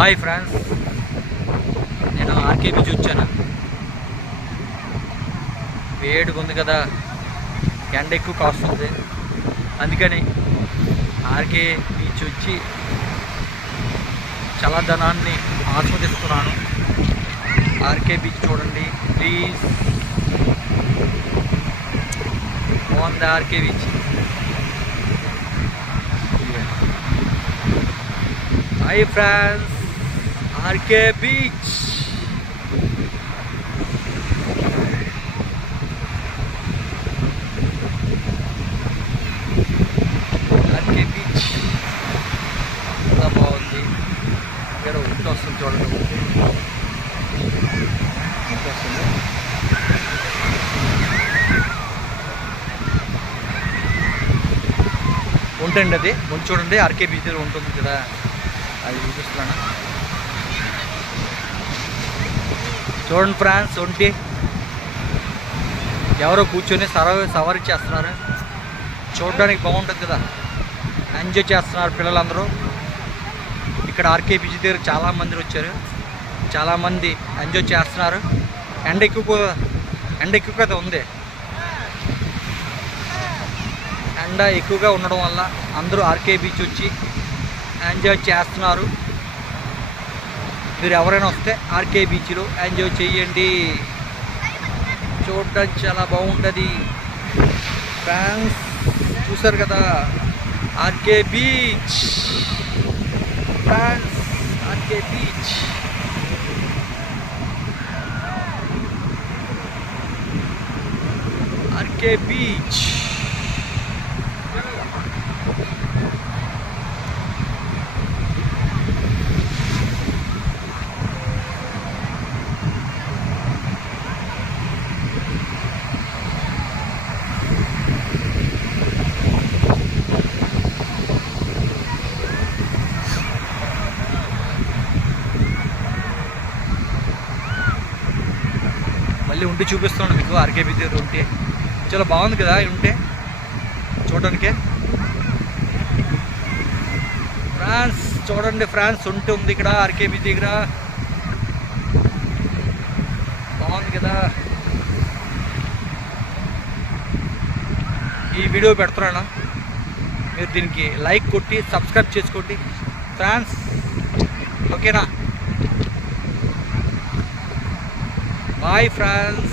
Hi friends, నేను RK beach వచ్చాను. వేడిగా ఉంది కదా, ఎండ ఎక్కువ కాస్తుంది. అందుకని ఆర్కే బీచ్ వచ్చి చల్లదనాన్ని ఆస్వాదిస్తున్నాను. ఆర్కే బీచ్ చూడండి ప్లీజ్. బాగుంది ఆర్కే బీచ్. Hi friends, RK Beach. ఆర్కే బీచ్ చాలా బాగుంది. ఇక్కడ ఉంట వస్తుంది చూడండి, ఉంట వస్తుంది. ఉంటుంది అది ముందు చూడండి, ఆర్కే బీచ్ దగ్గర ఉంటుంది కదా, అది చూపిస్తున్నాను. చూడండి ఫ్రెండ్స్, ఒంటి ఎవరో కూర్చొని సవారీ చేస్తున్నారు. చూడడానికి బాగుంటుంది కదా, ఎంజాయ్ చేస్తున్నారు పిల్లలందరూ. ఇక్కడ ఆర్కే బీచ్ దగ్గర చాలామంది వచ్చారు, చాలామంది ఎంజాయ్ చేస్తున్నారు. ఎండ ఎక్కువ కదా ఉంది. ఎండ ఎక్కువగా ఉండడం వల్ల అందరూ ఆర్కే బీచ్ వచ్చి ఎంజాయ్ చేస్తున్నారు. మీరు ఎవరైనా వస్తే ఆర్కే బీచ్లో ఎంజాయ్ చేయండి. చూడడానికి చాలా బాగుంటుంది. ఫ్రెండ్స్ చూసారు కదా, ఆర్కే బీచ్. ఫ్రెండ్స్ ఆర్కే బీచ్. ఆర్కే బీచ్. మళ్ళీ ఉంటే చూపిస్తున్నాను మీకు. ఆర్కే బీచ్ దగ్గర ఉంటే చాలా బాగుంది కదా, ఉంటే చూడడానికే. ఫ్రాన్స్ చూడండి, ఫ్రాన్స్ ఉంటే ఉంది ఇక్కడ ఆర్కే బీచ్ దగ్గర. బాగుంది కదా. ఈ వీడియో పెడుతున్నాను, మీరు దీనికి లైక్ కొట్టి సబ్స్క్రైబ్ చేసుకోండి ఫ్రాన్స్. ఓకేనా? Bye friends.